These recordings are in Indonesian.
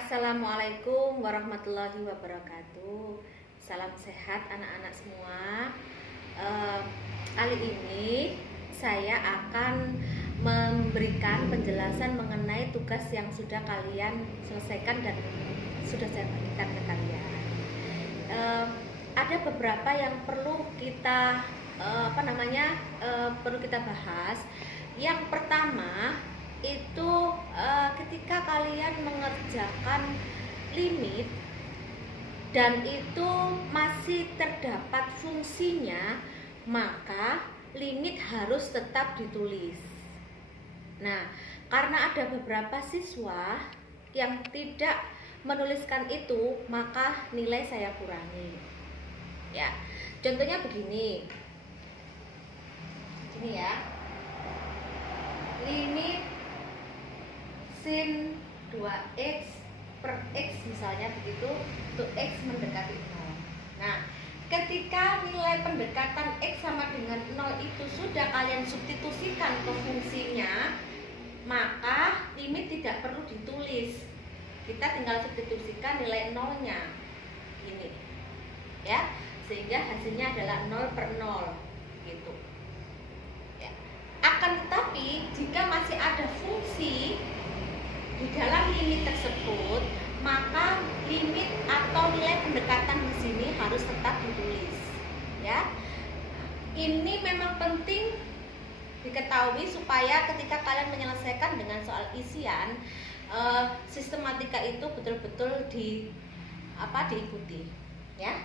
Assalamualaikum warahmatullahi wabarakatuh. Salam sehat anak-anak semua. Kali ini saya akan memberikan penjelasan mengenai tugas yang sudah kalian selesaikan dan sudah saya bagikan ke kalian. Ada beberapa yang perlu kita perlu kita bahas. Yang pertama itu ketika kalian mengerjakan limit dan itu masih terdapat fungsinya, maka limit harus tetap ditulis. Nah, karena ada beberapa siswa yang tidak menuliskan itu, maka nilai saya kurangi. Ya, contohnya begini. Ini ya. Limit sin 2x per x misalnya begitu untuk x mendekati 0. Nah, ketika nilai pendekatan x sama dengan 0 itu sudah kalian substitusikan ke fungsinya, maka limit tidak perlu ditulis. Kita tinggal substitusikan nilai 0-nya. Ini. Ya, sehingga hasilnya adalah 0 per 0 gitu. Ya. Akan tetapi jika masih ada fungsi di dalam limit tersebut, maka limit atau nilai pendekatan di sini harus tetap ditulis. Ya, ini memang penting diketahui supaya ketika kalian menyelesaikan dengan soal isian, sistematika itu betul-betul diikuti. Ya.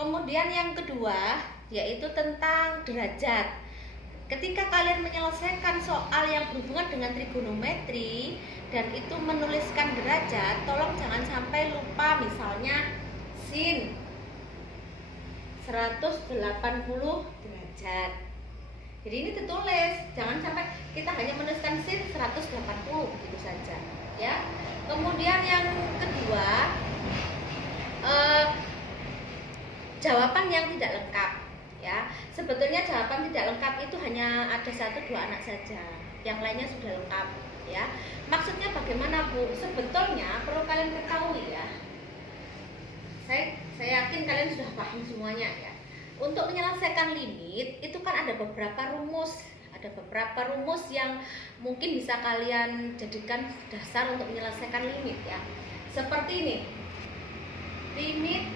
Kemudian yang kedua yaitu tentang derajat. Ketika kalian menyelesaikan soal yang berhubungan dengan trigonometri dan itu menuliskan derajat, tolong jangan sampai lupa misalnya sin 180 derajat. Jadi ini ditulis, jangan sampai kita hanya menuliskan sin 180 begitu saja, ya. Kemudian yang kedua, jawaban yang tidak lengkap. Ya, sebetulnya jawaban tidak lengkap itu hanya ada 1-2 anak saja, yang lainnya sudah lengkap. Ya, maksudnya bagaimana Bu? Sebetulnya perlu kalian ketahui ya. Saya yakin kalian sudah paham semuanya ya. Untuk menyelesaikan limit itu kan ada beberapa rumus yang mungkin bisa kalian jadikan dasar untuk menyelesaikan limit ya. Seperti ini, limit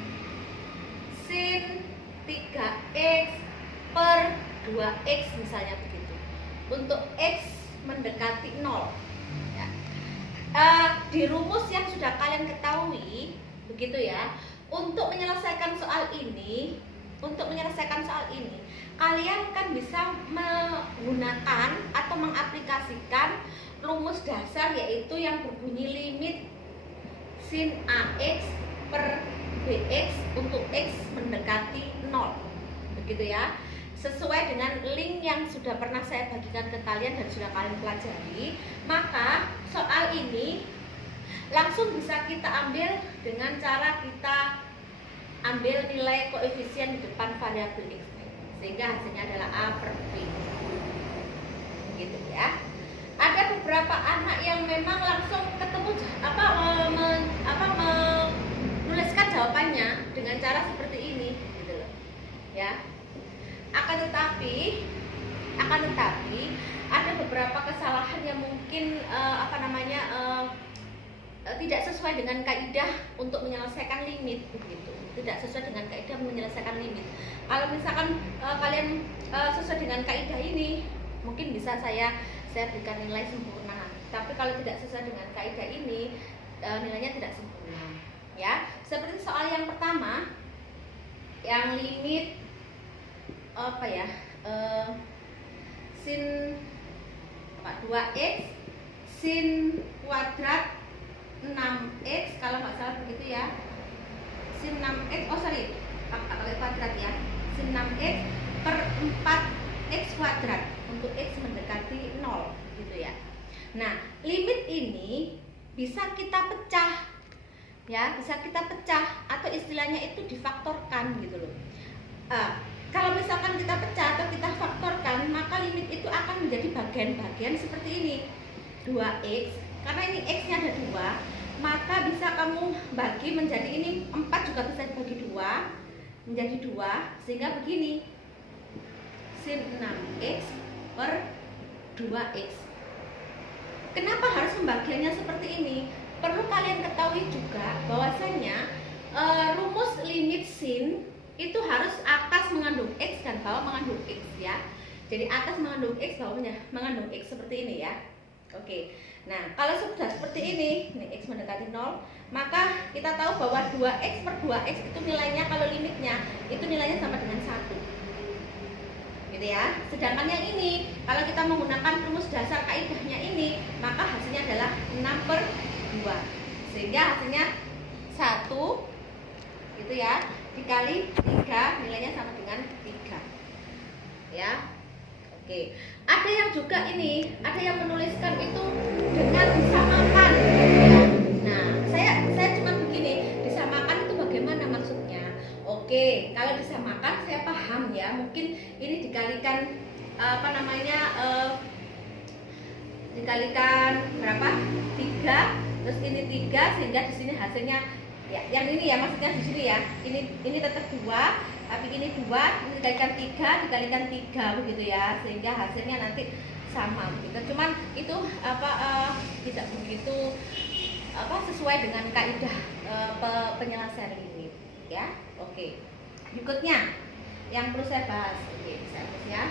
sin 3x per 2x misalnya begitu. Untuk x mendekati 0 ya. Di rumus yang sudah kalian ketahui begitu ya. Untuk menyelesaikan soal ini, kalian kan bisa menggunakan atau mengaplikasikan rumus dasar yaitu yang berbunyi limit sin ax per bx untuk x mendekati 0 begitu ya, sesuai dengan link yang sudah pernah saya bagikan ke kalian dan sudah kalian pelajari. Maka soal ini langsung bisa kita ambil dengan cara kita ambil nilai koefisien di depan variabel x sehingga hasilnya adalah a per b gitu ya. Ada beberapa anak yang memang langsung ketemu menuliskan jawabannya dengan cara seperti ini gitu loh ya. Akan tetapi ada beberapa kesalahan yang mungkin tidak sesuai dengan kaidah untuk menyelesaikan limit begitu. Tidak sesuai dengan kaidah menyelesaikan limit. Kalau misalkan kalian sesuai dengan kaidah ini, mungkin bisa saya berikan nilai sempurna. Tapi kalau tidak sesuai dengan kaidah ini, nilainya tidak sempurna. Ya, seperti soal yang pertama, yang limit sin 2x sin kuadrat 6x kalau nggak salah begitu ya. Sin 6x, pakai kuadrat ya. Sin 6x per 4x kuadrat untuk x mendekati 0 gitu ya. Nah, limit ini bisa kita pecah ya, atau istilahnya itu difaktorkan gitu loh. Kalau misalkan kita pecah atau kita faktorkan, maka limit itu akan menjadi bagian-bagian seperti ini. 2x, karena ini x-nya ada 2, maka bisa bagi menjadi ini 4 juga bisa dibagi 2 menjadi 2, sehingga begini sin 6x per 2x. Kenapa harus pembagiannya seperti ini? Perlu kalian ketahui juga bahwasanya rumus limit sin itu harus atas mengandung x dan bawah mengandung x ya. Jadi atas mengandung x, bawahnya mengandung x seperti ini ya. Oke. Nah, kalau sudah seperti ini, x mendekati 0, maka kita tahu bahwa 2x per 2x itu nilainya, kalau limitnya itu nilainya sama dengan 1. Gitu ya. Sedangkan yang ini, kalau kita menggunakan rumus dasar kaidahnya ini, maka hasilnya adalah 6 per 2. Sehingga hasilnya 1 gitu ya, dikali 3 nilainya sama dengan 3. Ya. Oke, ada yang juga ini, ada yang menuliskan itu dengan disamakan. Ya. Nah, saya cuma begini, disamakan itu bagaimana maksudnya? Oke, kalau disamakan saya paham ya, mungkin ini dikalikan dikalikan berapa? 3, terus ini 3, sehingga di sini hasilnya ya, yang ini ya maksudnya di sini ya. Ini tetap 2. Tapi ini 2, ini dikalikan 3, dikalikan 3 begitu ya, sehingga hasilnya nanti sama begitu. Cuman itu tidak begitu sesuai dengan kaidah penyelesaian limit ya. Oke. Berikutnya yang perlu saya bahas. Oke, saya hapus ya.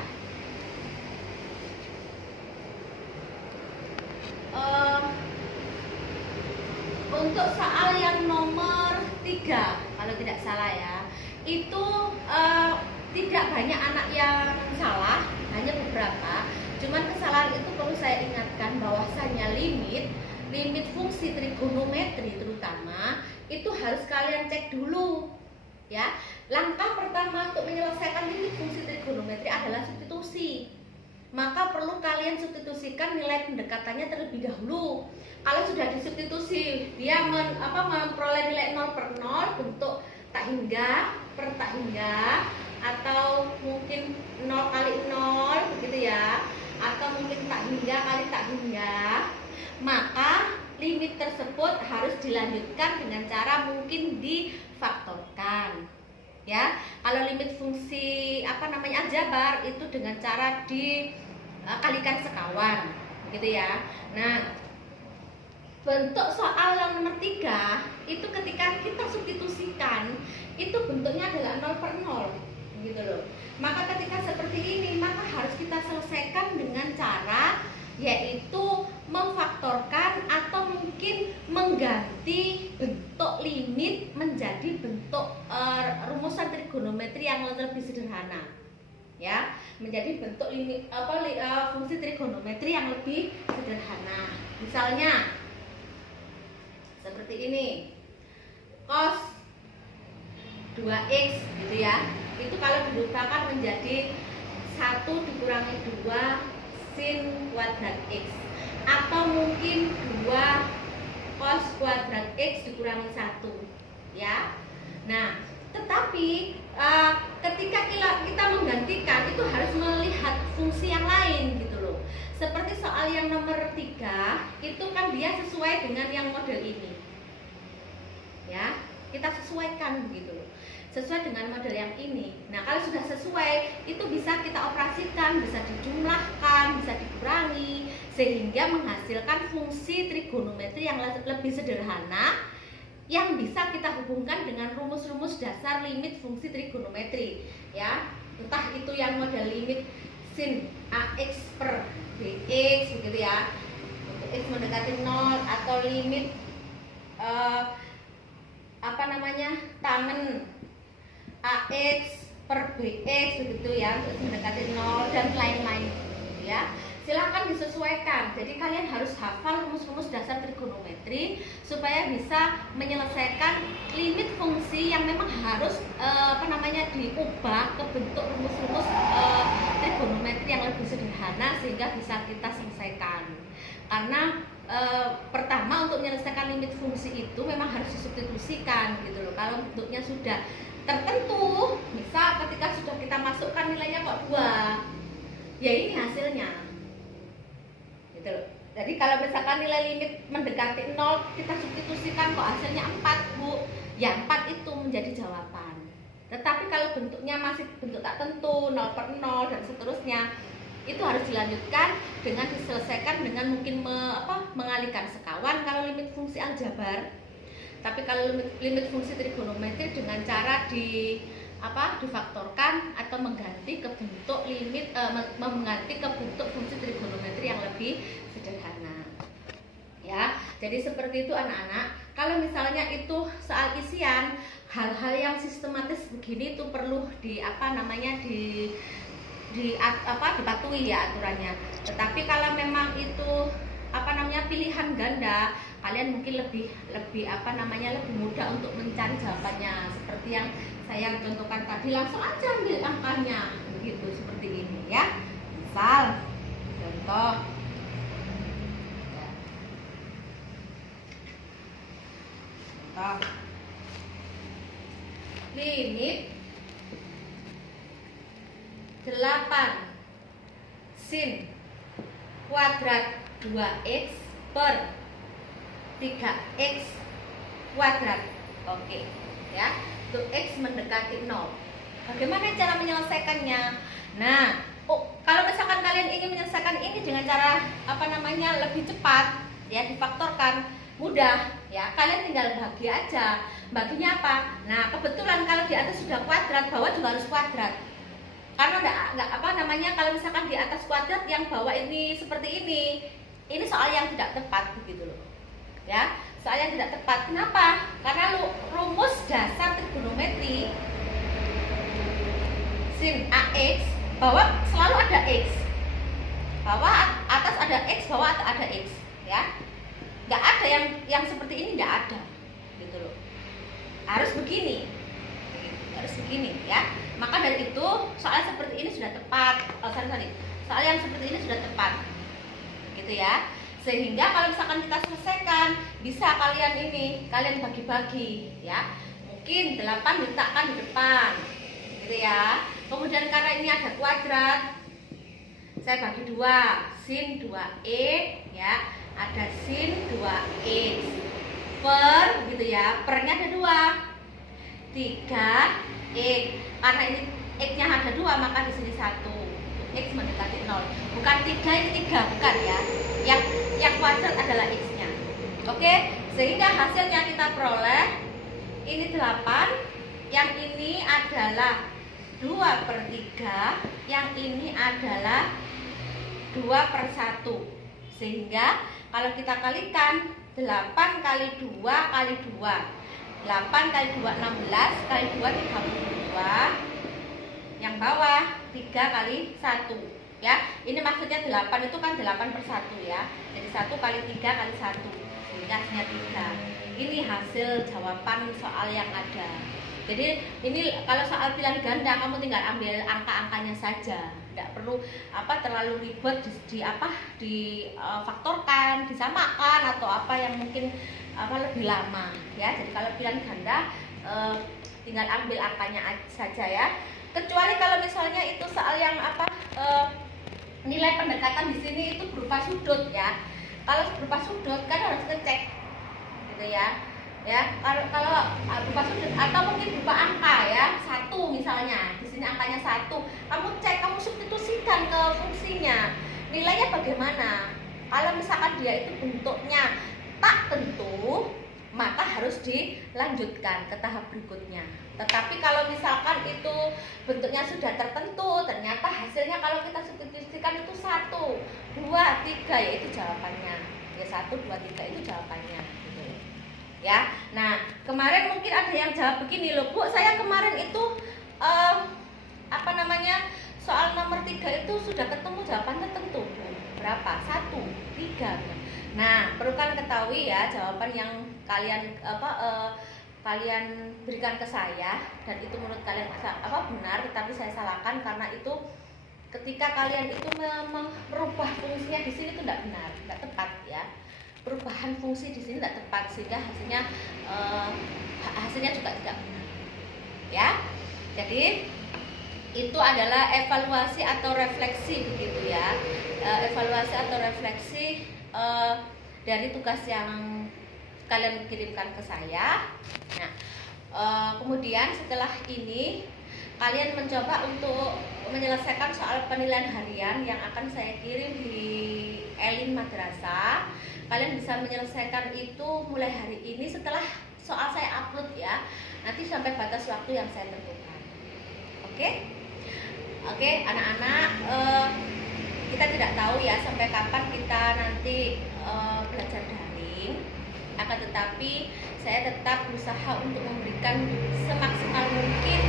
Untuk soal yang nomor 3 kalau tidak salah ya, itu tidak banyak anak yang salah, hanya beberapa. Cuman kesalahan itu perlu saya ingatkan bahwasanya limit fungsi trigonometri terutama itu harus kalian cek dulu ya. Langkah pertama untuk menyelesaikan limit fungsi trigonometri adalah substitusi. Maka perlu kalian substitusikan nilai pendekatannya terlebih dahulu. Kalau sudah disubstitusi, dia memperoleh nilai 0 per 0 bentuk tak hingga per tak hingga, atau mungkin 0 kali 0 begitu ya, atau mungkin tak hingga kali tak hingga, maka limit tersebut harus dilanjutkan dengan cara mungkin difaktorkan ya. Kalau limit fungsi aljabar itu dengan cara dikalikan sekawan gitu ya. Nah, bentuk soal yang nomor 3 itu ketika kita substitusikan itu bentuknya adalah 0 per 0 gitu loh. Maka ketika seperti ini, maka harus kita selesaikan dengan cara yaitu memfaktorkan atau mungkin mengganti bentuk limit menjadi bentuk rumusan trigonometri yang lebih sederhana ya, menjadi bentuk limit fungsi trigonometri yang lebih sederhana. Misalnya seperti ini, cos 2x gitu ya, itu kalau dilupakan menjadi 1 dikurangi 2 sin kuadrat x, atau mungkin 2 cos kuadrat x dikurangi 1 ya. Nah, tetapi ketika kita menggantikan itu harus melihat fungsi yang lain gitu loh. Seperti soal yang nomor 3 itu kan dia sesuai dengan yang model ini ya, kita sesuaikan begitu loh, sesuai dengan model yang ini. Nah, kalau sudah sesuai itu bisa kita operasikan, bisa dijumlahkan, bisa dikurangi, sehingga menghasilkan fungsi trigonometri yang lebih sederhana yang bisa kita hubungkan dengan rumus-rumus dasar limit fungsi trigonometri ya. Entah itu yang model limit sin ax per bx begitu ya, untuk x mendekati 0, atau limit tangen ax per bx begitu ya, untuk mendekati 0 dan lain-lain ya. Silahkan disesuaikan. Jadi kalian harus hafal rumus-rumus dasar trigonometri supaya bisa menyelesaikan limit fungsi yang memang harus diubah ke bentuk rumus-rumus trigonometri yang lebih sederhana sehingga bisa kita selesaikan. Karena pertama untuk menyelesaikan limit fungsi itu memang harus disubstitusikan gitu loh. Kalau bentuknya sudah tertentu, misal ketika sudah kita masukkan nilainya kok 2, ya ini hasilnya gitu loh. Jadi kalau misalkan nilai limit mendekati 0 kita substitusikan kok hasilnya 4, yang 4 itu menjadi jawaban. Tetapi kalau bentuknya masih bentuk tak tentu, 0/0 dan seterusnya, itu harus dilanjutkan dengan diselesaikan dengan mungkin mengalihkan sekawan kalau limit fungsi aljabar. Tapi kalau limit fungsi trigonometri dengan cara difaktorkan atau mengganti ke bentuk mengganti ke bentuk fungsi trigonometri yang lebih sederhana. Ya, jadi seperti itu anak-anak. Kalau misalnya itu soal isian, hal-hal yang sistematis begini itu perlu dipatuhi ya aturannya. Tetapi kalau memang itu pilihan ganda, kalian mungkin lebih lebih mudah untuk mencari jawabannya. Seperti yang saya contohkan tadi, langsung aja ambil angkanya begitu, seperti ini ya. Misal contoh limit 8 sin kuadrat 2x per 3x kuadrat. Oke, ya. Untuk x mendekati 0. Bagaimana cara menyelesaikannya? Nah, kalau misalkan kalian ingin menyelesaikan ini dengan cara lebih cepat, ya difaktorkan, mudah, ya. Kalian tinggal bagi aja. Baginya apa? Nah, kebetulan kalau di atas sudah kuadrat, bawah juga harus kuadrat. Karena kalau misalkan di atas kuadrat, yang bawah ini seperti ini soal yang tidak tepat begitu loh. Ya, soal yang tidak tepat. Kenapa? Karena rumus dasar trigonometri sin AX, bawah selalu ada X. Bawah atas ada X, bawah ada X, ya. Nggak ada yang seperti ini, nggak ada. Gitu loh. Harus begini. Harus begini, ya. Maka dari itu soal seperti ini sudah tepat. Soal yang seperti ini sudah tepat. Gitu ya. Sehingga kalau misalkan kita selesaikan, bisa kalian bagi-bagi, ya. Mungkin 8 diletakkan di depan, gitu ya. Kemudian karena ini ada kuadrat, saya bagi 2, sin 2e, ya. Ada sin 2x per, gitu ya. Pernya ada 2, 3x. Karena ini x-nya ada 2, maka di sini 1. X mendekati 0. Bukan 3, ini 3, bukan ya. Yang kuadrat adalah x-nya. Oke, sehingga hasilnya kita peroleh ini 8, yang ini adalah 2/3, yang ini adalah 2/1. Sehingga kalau kita kalikan 8 kali 2 kali 2, 8 kali 2 16, kali 2 32, yang bawah 3 kali 1, ya. Ini maksudnya 8 itu kan 8/1 ya. Jadi 1 kali 3 kali 1, sehingga hasilnya 3. Ini hasil jawaban soal yang ada. Jadi ini kalau soal pilihan ganda, kamu tinggal ambil angka-angkanya saja. Tidak perlu terlalu ribet difaktorkan, disamakan atau apa yang mungkin lebih lama, ya. Jadi kalau pilihan ganda tinggal ambil angkanya saja, ya. Kecuali kalau misalnya itu soal yang nilai pendekatan di sini itu berupa sudut, ya. Kalau berupa sudut kan harus ngecek, gitu ya. Ya, kalau berupa sudut atau mungkin berupa angka, ya. 1 misalnya. Di sini angkanya 1. Kamu cek, kamu substitusikan ke fungsinya. Nilainya bagaimana? Kalau misalkan dia itu bentuknya tak tentu, maka harus dilanjutkan ke tahap berikutnya. Tetapi kalau misalkan itu bentuknya sudah tertentu, ternyata hasilnya kalau kita substitusikan itu 1, 2, 3, yaitu jawabannya. Ya 1, 2, 3 itu jawabannya, gitu. Ya. Nah, kemarin mungkin ada yang jawab begini loh, Bu, saya kemarin itu soal nomor 3 itu sudah ketemu jawaban tertentu. Berapa? 1, 3. Nah, perlu kalian ketahui ya, jawaban yang kalian kalian berikan ke saya dan itu menurut kalian benar, tetapi saya salahkan karena itu ketika kalian itu merubah fungsinya di sini itu tidak benar, tidak tepat, ya. Perubahan fungsi di sini tidak tepat sehingga hasilnya juga tidak benar, ya. Jadi itu adalah evaluasi atau refleksi begitu, ya. Evaluasi atau refleksi dari tugas yang kalian kirimkan ke saya. Nah, Kemudian setelah ini kalian mencoba untuk menyelesaikan soal penilaian harian yang akan saya kirim di Elin Madrasah. Kalian bisa menyelesaikan itu mulai hari ini setelah soal saya upload ya. Nanti sampai batas waktu yang saya tentukan. Oke, anak-anak, kita tidak tahu ya sampai kapan kita nanti belajar daring. Akan tetapi saya tetap berusaha untuk memberikan semaksimal mungkin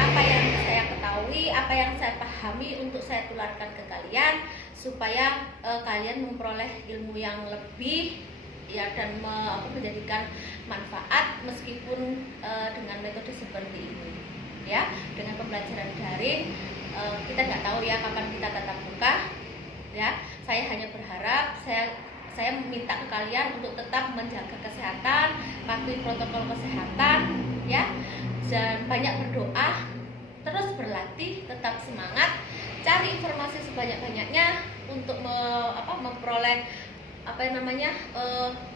apa yang saya ketahui, apa yang saya pahami untuk saya tularkan ke kalian supaya kalian memperoleh ilmu yang lebih ya dan menjadikan manfaat meskipun dengan metode seperti ini ya. Dengan pembelajaran daring kita nggak tahu ya kapan kita tatap muka ya. Saya hanya berharap saya meminta ke kalian untuk tetap menjaga kesehatan, patuhi protokol kesehatan ya, dan banyak berdoa, terus berlatih, tetap semangat, cari informasi sebanyak-banyaknya untuk memperoleh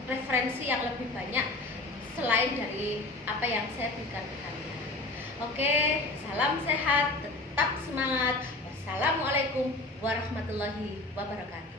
referensi yang lebih banyak selain dari apa yang saya berikan ke kalian. Oke, salam sehat, tetap semangat. Wassalamualaikum warahmatullahi wabarakatuh.